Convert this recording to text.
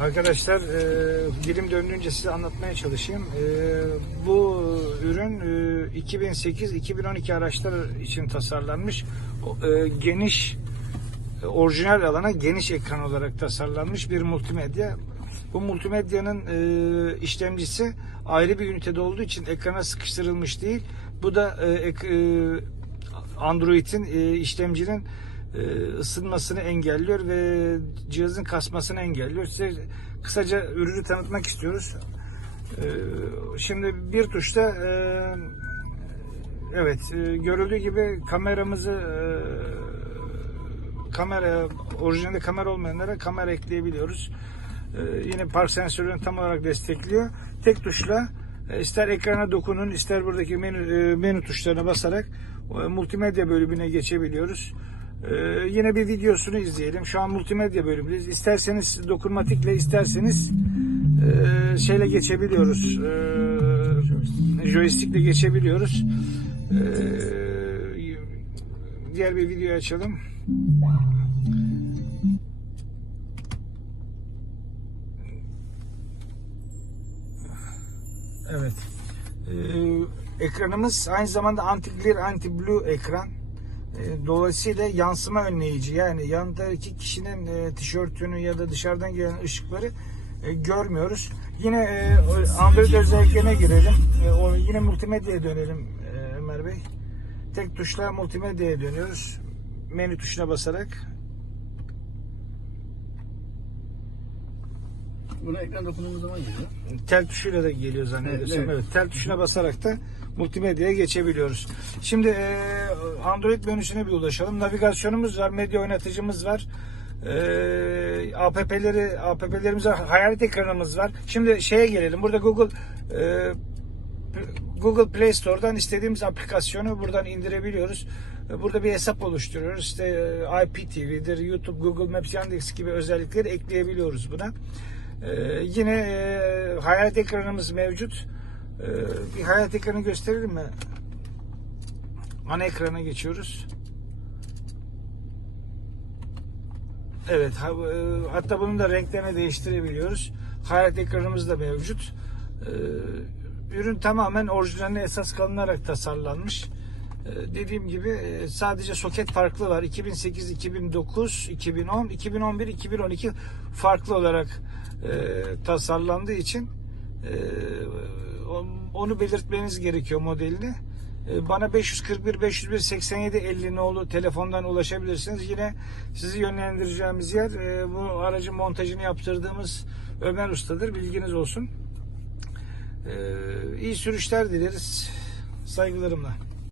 Arkadaşlar e, dilim döndüğünce size anlatmaya çalışayım. E, bu ürün e, 2008-2012 araçlar için tasarlanmış. E, geniş orijinal alana geniş ekran olarak tasarlanmış bir multimedya. Bu multimedyanın e, işlemcisi ayrı bir ünitede olduğu için ekrana sıkıştırılmış değil. Bu da e, e, Android'in e, işlemcinin ısınmasını engelliyor ve cihazın kasmasını engelliyor. Size kısaca ürünü tanıtmak istiyoruz. E, şimdi bir tuşta e, evet e, görüldüğü gibi kameramızı e, kamera orijinalde kamera olmayanlara kamera ekleyebiliyoruz. E, yine park sensörünü tam olarak destekliyor. Tek tuşla e, ister ekrana dokunun ister buradaki menü, e, menü tuşlarına basarak e, multimedya bölümüne geçebiliyoruz. E, yine bir videosunu izleyelim. Şu an multimedya bölümündeyiz. İsterseniz dokunmatikle isterseniz e, şeyle geçebiliyoruz. E, joystickle geçebiliyoruz. E, diğer bir videoyu açalım. Evet. Ee, ekranımız aynı zamanda anti glare, anti blue ekran. Ee, dolayısıyla yansıma önleyici. Yani yanındaki kişinin e, tişörtünü ya da dışarıdan gelen ışıkları e, görmüyoruz. Yine e, Android özelliklerine girelim. E, o, yine multimedyaya dönelim e, Ömer Bey. Tek tuşla multimedyaya dönüyoruz. Menü tuşuna basarak. Buna ekran dokunduğumuz zaman geliyor. tel tuşuyla da geliyor zannediyorsam. Evet, Evet, evet. tel tuşuna basarak da multimedyaya geçebiliyoruz. Şimdi e, Android menüsüne bir ulaşalım. Navigasyonumuz var, medya oynatıcımız var. E, APP'leri APP'lerimize hayalet ekranımız var. Şimdi şeye gelelim. Burada Google e, Google Play Store'dan istediğimiz aplikasyonu buradan indirebiliyoruz. E, Burada bir hesap oluşturuyoruz. İşte e, IPTV'dir, YouTube, Google Maps, Yandex gibi özellikleri ekleyebiliyoruz buna. Ee, yine e, hayalet ekranımız mevcut. Ee, bir hayalet ekranı gösterelim mi? Ana ekrana geçiyoruz. Evet, ha- e, hatta bunun da renklerini değiştirebiliyoruz. Hayalet ekranımız da mevcut. Ee, ürün tamamen orijinaline esas kalınarak tasarlanmış. Ee, dediğim gibi e, sadece soket farklı var. 2008, 2009, 2010, 2011, 2012 farklı olarak e, tasarlandığı için e, on- onu belirtmeniz gerekiyor modelini. E, Bana 541 501 87 50 nolu telefondan ulaşabilirsiniz. Yine sizi yönlendireceğimiz yer e, bu aracın montajını yaptırdığımız Ömer Usta'dır. Bilginiz olsun. E, İyi sürüşler dileriz. Saygılarımla.